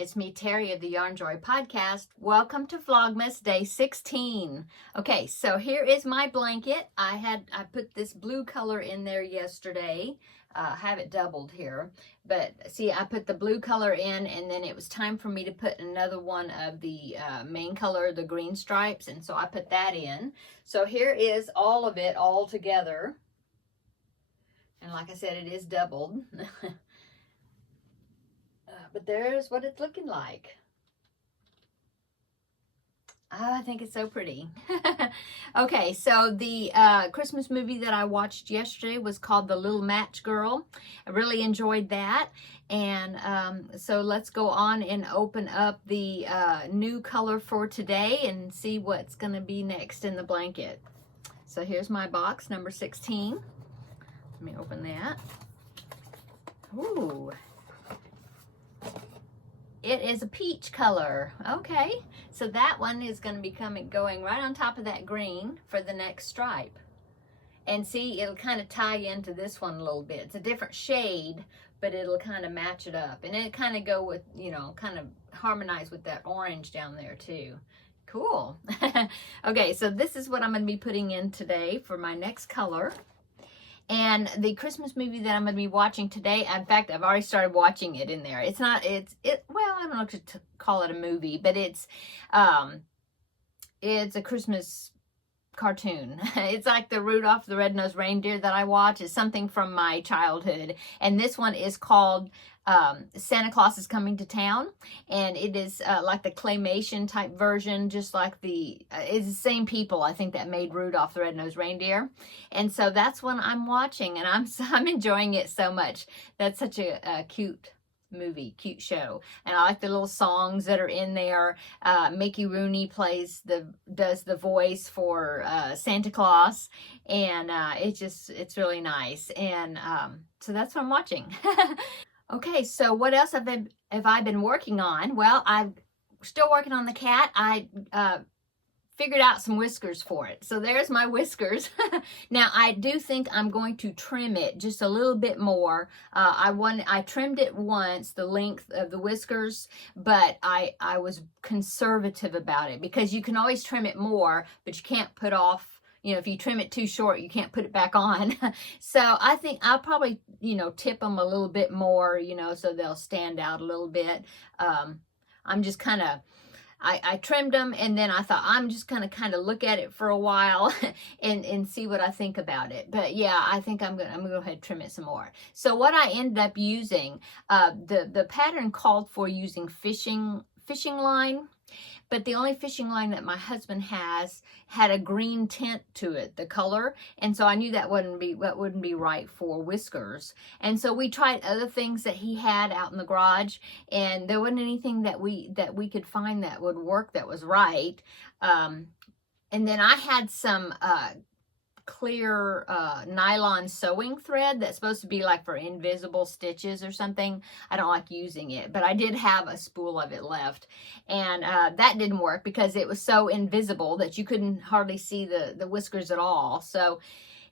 it's me, Terri of the Yarn Joy podcast. Welcome to Vlogmas Day 16. Okay, so here is my blanket. I put this blue color in there yesterday. Have it doubled here, but see, I put the blue color in, and then it was time for me to put another one of the main color, the green stripes, and so I put that in. So here is all of it all together, and like I said, it is doubled. But there's what it's looking like. Oh, I think it's so pretty. Okay, so the Christmas movie that I watched yesterday was called The Little Match Girl. I really enjoyed that. And so let's go on and open up the new color for today and see what's going to be next in the blanket. So here's my box, number 16. Let me open that. Ooh. It is a peach color. Okay, so that one is going to be going right on top of that green for the next stripe. And see, it'll kind of tie into this one a little bit. It's a different shade, but it'll kind of match it up. And it kind of go with, you know, kind of harmonize with that orange down there too. Cool. Okay, so this is what I'm going to be putting in today for my next color. And the Christmas movie that I'm going to be watching today, in fact, I've already started watching it in there. It's not, well, I don't know if to call it a movie, but it's a Christmas cartoon. It's like the Rudolph the Red-Nosed Reindeer that I watch. It's something from my childhood. And this one is called Santa Claus is Coming to Town, and it is like the claymation type version, just like it's the same people, I think, that made Rudolph the Red-Nosed Reindeer. And so that's what I'm watching, and I'm enjoying it so much. That's such a cute movie, cute show, and I like the little songs that are in there. Mickey Rooney does the voice for Santa Claus, and it's really nice. And so that's what I'm watching. Okay, so what else have I been working on? Well, I'm still working on the cat. I figured out some whiskers for it. So there's my whiskers. Now, I do think I'm going to trim it just a little bit more. I trimmed it once, the length of the whiskers, but I was conservative about it, because you can always trim it more, but you can't put off, you know, if you trim it too short, you can't put it back on. So I think I'll probably, you know, tip them a little bit more, you know, so they'll stand out a little bit. I'm just kind of, I trimmed them, and then I thought I'm just going to kind of look at it for a while and see what I think about it. But yeah, I think I'm going to go ahead and trim it some more. So what I ended up using, the pattern called for using fishing line. But the only fishing line that my husband had a green tint to it, the color, and so I knew that wouldn't be right for whiskers. And so we tried other things that he had out in the garage, and there wasn't anything that we could find that would work, that was right. And then I had some clear nylon sewing thread that's supposed to be like for invisible stitches or something. I don't like using it, but I did have a spool of it left, and that didn't work because it was so invisible that you couldn't hardly see the whiskers at all. So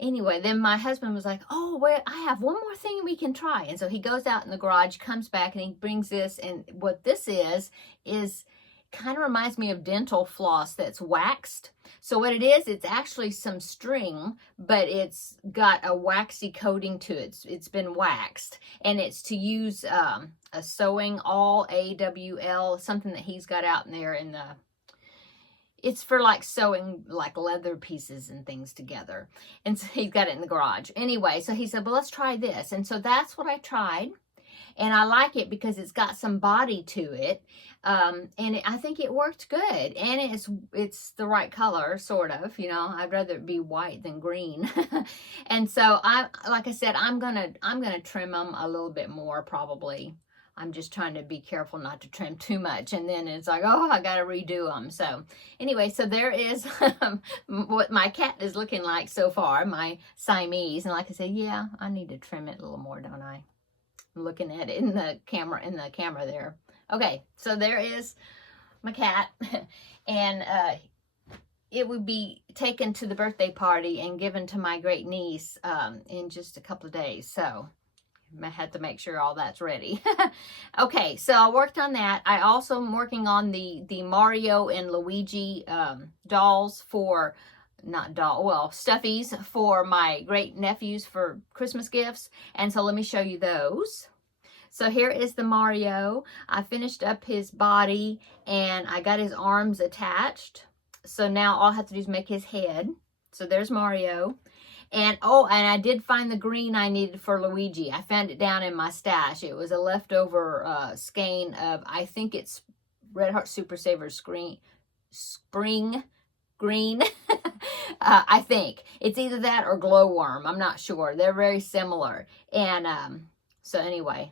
anyway, then my husband was like, oh, well, I have one more thing we can try. And so he goes out in the garage, comes back, and he brings this, and what this is kind of reminds me of dental floss that's waxed. So what it is, it's actually some string, but it's got a waxy coating to it. It's been waxed, and it's to use a sewing awl, AWL, something that he's got out in there in the, it's for like sewing like leather pieces and things together. And so he's got it in the garage. Anyway, so he said, well, let's try this. And so that's what I tried. And I like it because it's got some body to it. And I think it worked good. And it's the right color, sort of, you know. I'd rather it be white than green. And so like I said, I'm gonna trim them a little bit more, probably. I'm just trying to be careful not to trim too much, and then it's like, oh, I gotta redo them. So anyway, so there is what my cat is looking like so far, my Siamese. And like I said, yeah, I need to trim it a little more, don't I? I'm looking at it in the camera there. Okay, so there is my cat, and it would be taken to the birthday party and given to my great niece in just a couple of days. So I had to make sure all that's ready. Okay, so I worked on that. I also am working on the Mario and Luigi dolls for, stuffies for my great nephews for Christmas gifts. And so let me show you those. So here is the Mario. I finished up his body and I got his arms attached. So now all I have to do is make his head. So there's Mario. And and I did find the green I needed for Luigi. I found it down in my stash. It was a leftover skein of, I think it's Red Heart Super Saver Spring Green. I think. It's either that or Glowworm. I'm not sure. They're very similar. And so anyway,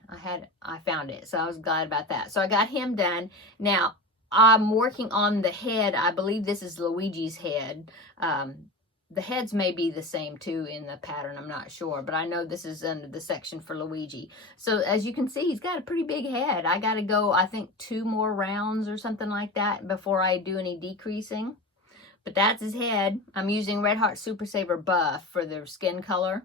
I found it. So I was glad about that. So I got him done. Now, I'm working on the head. I believe this is Luigi's head. The heads may be the same too in the pattern, I'm not sure, but I know this is under the section for Luigi. So as you can see, he's got a pretty big head. I got to go, I think, 2 more rounds or something like that before I do any decreasing. But that's his head. I'm using Red Heart Super Saver Buff for their skin color.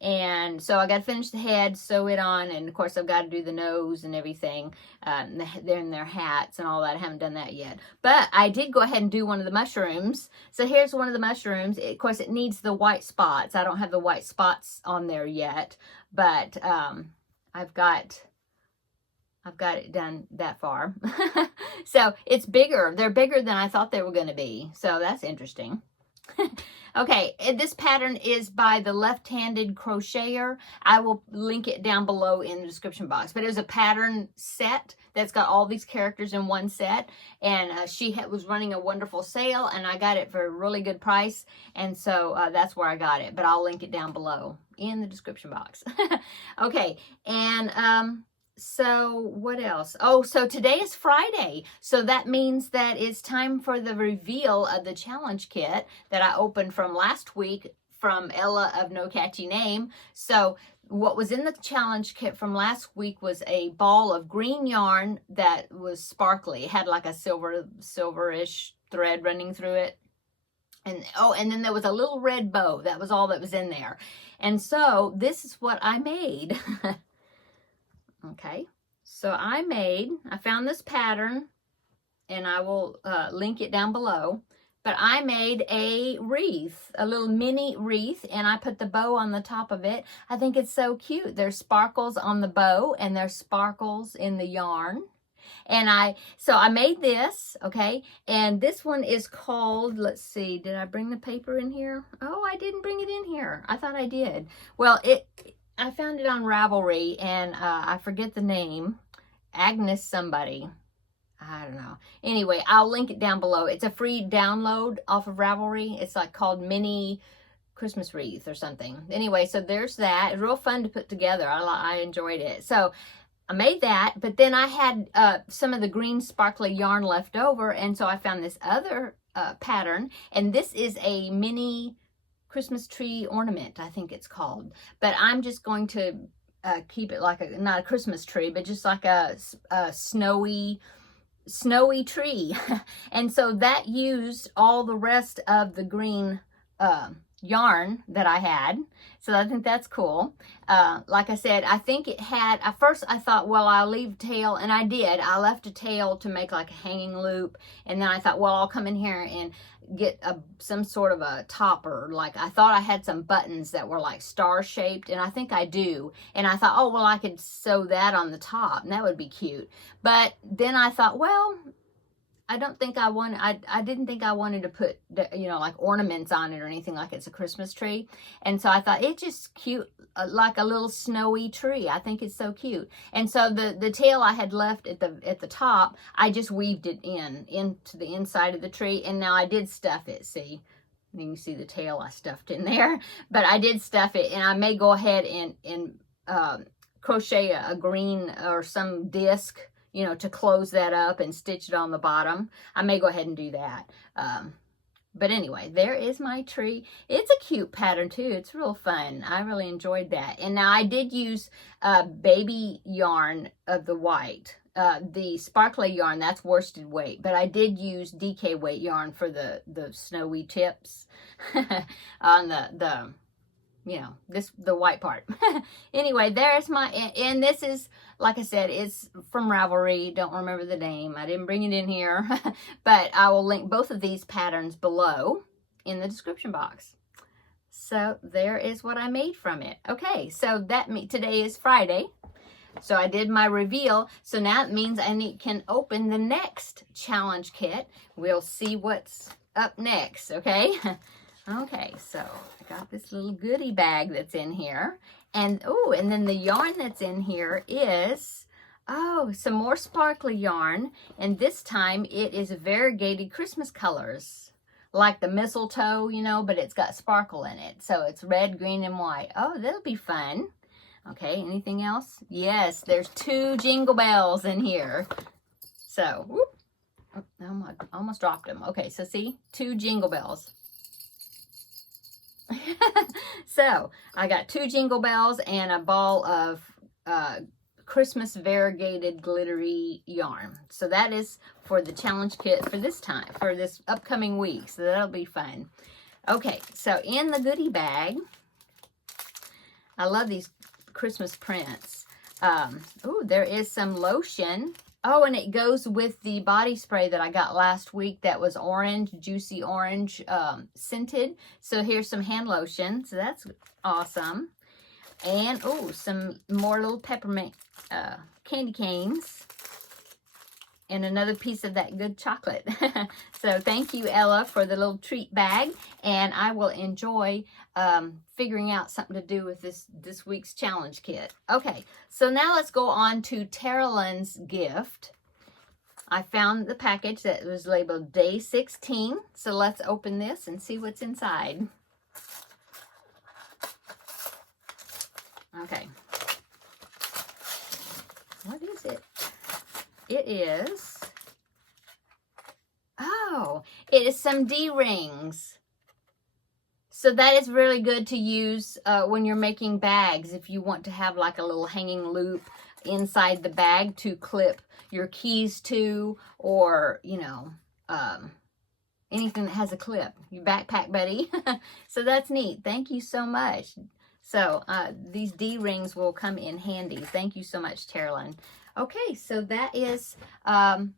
And so I got to finish the head, sew it on, and of course I've got to do the nose and everything. They're in their hats and all that. I haven't done that yet. But I did go ahead and do one of the mushrooms. So here's one of the mushrooms. Of course, it needs the white spots. I don't have the white spots on there yet, but I've got it done that far. So it's bigger. They're bigger than I thought they were going to be. So that's interesting. Okay, this pattern is by the Left-Handed Crocheter. I will link it down below in the description box. But it was a pattern set that's got all these characters in one set. And she was running a wonderful sale, and I got it for a really good price. And so that's where I got it. But I'll link it down below in the description box. Okay, and so what else? Oh, so today is Friday. So that means that it's time for the reveal of the challenge kit that I opened from last week from Ella of No Catchy Name. So what was in the challenge kit from last week was a ball of green yarn that was sparkly. It had like a silverish thread running through it. And then there was a little red bow. That was all that was in there. And so this is what I made. Okay, so I found this pattern, and I will link it down below, but I made a wreath, a little mini wreath, and I put the bow on the top of it. I think it's so cute. There's sparkles on the bow, and there's sparkles in the yarn. And so I made this, okay, and this one is called, let's see, did I bring the paper in here? Oh, I didn't bring it in here. I thought I did. Well, I found it on Ravelry, and I forget the name. Agnes somebody. I don't know. Anyway, I'll link it down below. It's a free download off of Ravelry. It's like called Mini Christmas Wreath or something. Anyway, so there's that. It's real fun to put together. I enjoyed it. So I made that, but then I had some of the green sparkly yarn left over, and so I found this other pattern, and this is a mini Christmas tree ornament, I think it's called. But I'm just going to keep it like not a Christmas tree, but just like a snowy tree. And so that used all the rest of the green yarn that I had. So I think that's cool. Like I said, I think it had, at first I thought, well, I'll leave a tail, and I did. I left a tail to make like a hanging loop, and then I thought, well, I'll come in here and get some sort of a topper. Like I thought I had some buttons that were like star shaped, and I think I do. And I thought, oh, well, I could sew that on the top, and that would be cute. But then I thought, well, I didn't think I wanted to put, like ornaments on it or anything like it's a Christmas tree. And so I thought it's just cute, like a little snowy tree. I think it's so cute. And so the tail I had left at the top, I just weaved it into the inside of the tree. And now I did stuff it, see? You can see the tail I stuffed in there. But I did stuff it, and I may go ahead and crochet a green or some disc, to close that up and stitch it on the bottom. I may go ahead and do that. But anyway, there is my tree. It's a cute pattern too. It's real fun. I really enjoyed that. And now I did use baby yarn of the white. The sparkly yarn, that's worsted weight. But I did use DK weight yarn for the snowy tips on the you know, the white part. Anyway, there's my, and this is, like I said, it's from Ravelry. Don't remember the name. I didn't bring it in here, but I will link both of these patterns below in the description box. So there is what I made from it. Okay, so today is Friday. So I did my reveal. So now it means I can open the next challenge kit. We'll see what's up next, okay? Okay, so I got this little goodie bag that's in here. And, oh, and then the yarn that's in here is, oh, some more sparkly yarn. And this time it is variegated Christmas colors, like the mistletoe, you know, but it's got sparkle in it. So it's red, green, and white. Oh, that'll be fun. Okay, anything else? Yes, there's 2 jingle bells in here. So, whoop, oh, I almost dropped them. Okay, so see, 2 jingle bells. So I got 2 jingle bells and a ball of Christmas variegated glittery yarn. So that is for the challenge kit for this time, for this upcoming week. So that'll be fun. Okay, so in the goodie bag, I love these Christmas prints. Oh, there is some lotion. Oh, and it goes with the body spray that I got last week that was orange, juicy orange, scented. So here's some hand lotion. So that's awesome. And, oh, some more little peppermint candy canes. And another piece of that good chocolate. So thank you, Ella, for the little treat bag. And I will enjoy figuring out something to do with this week's challenge kit. Okay, so now let's go on to Terri gift. I found the package that was labeled Day 16. So let's open this and see what's inside. Okay. What is it? It is, oh, it is some D-rings. So that is really good to use when you're making bags. If you want to have like a little hanging loop inside the bag to clip your keys to, or, you know, anything that has a clip. Your backpack buddy. So that's neat. Thank you so much. So these D-rings will come in handy. Thank you so much, Terri. Okay, so that is the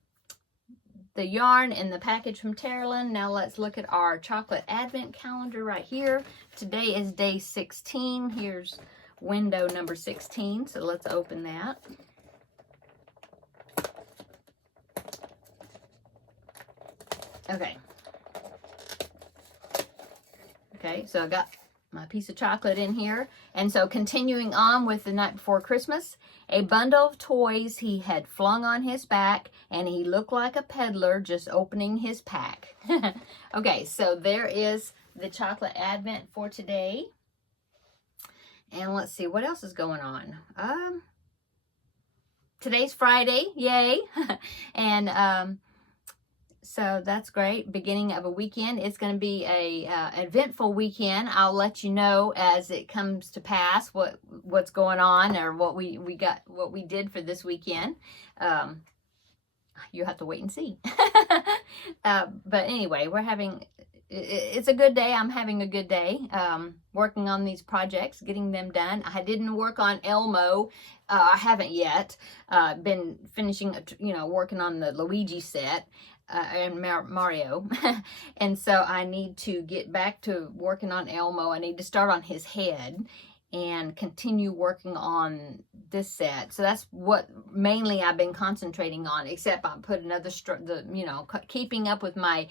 yarn and the package from Terri. Now let's look at our chocolate advent calendar right here. Today is day 16. Here's window number 16. So let's open that. Okay. Okay, so I got my piece of chocolate in here. And so continuing on with the night before Christmas, a bundle of toys he had flung on his back, and he looked like a peddler just opening his pack. Okay, so there is the chocolate advent for today. And let's see, what else is going on? Today's Friday, yay. And so that's great. Beginning of a weekend. It's going to be a eventful weekend. I'll let you know as it comes to pass what's going on, or what we did for this weekend. You have to wait and see. But anyway, it's a good day. I'm having a good day working on these projects, getting them done. I didn't work on Elmo. I haven't yet. Been finishing, working on the Luigi set. And Mario. And so I need to get back to working on Elmo. I need to start on his head and continue working on this set. So that's what mainly I've been concentrating on, except I put another, keeping up with my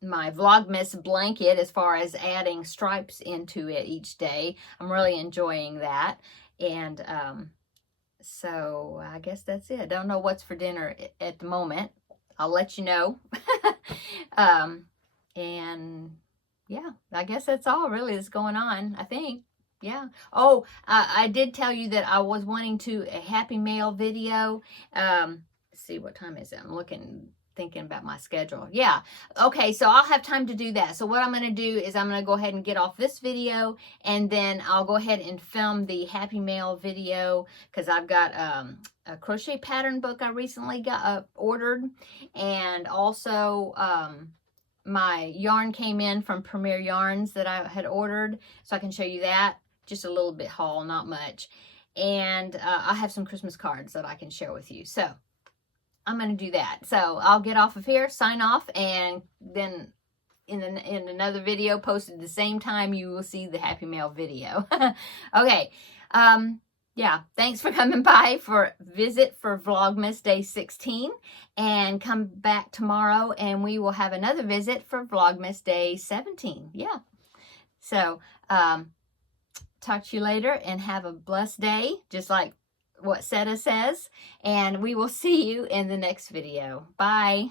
my Vlogmas blanket as far as adding stripes into it each day. I'm really enjoying that. And so I guess that's it. I don't know what's for dinner at the moment. I'll let you know. And yeah, I guess that's all really that's going on, I think. Yeah. Oh, I did tell you that I was wanting a Happy Mail video. Let's see, what time is it? I'm thinking about my schedule. Yeah. Okay, so I'll have time to do that. So what I'm going to do is I'm going to go ahead and get off this video, and then I'll go ahead and film the Happy Mail video, because I've got a crochet pattern book I recently got ordered, and also my yarn came in from Premier Yarns that I had ordered, so I can show you that. Just a little bit haul, not much. And I have some Christmas cards that I can share with you. So I'm going to do that. So I'll get off of here, sign off, and then in another video posted at the same time, you will see the Happy Mail video. Okay. Yeah, thanks for coming by for visit for Vlogmas Day 16. And come back tomorrow and we will have another visit for Vlogmas Day 17. Yeah. So, talk to you later and have a blessed day, just like what Seta says. And we will see you in the next video. Bye.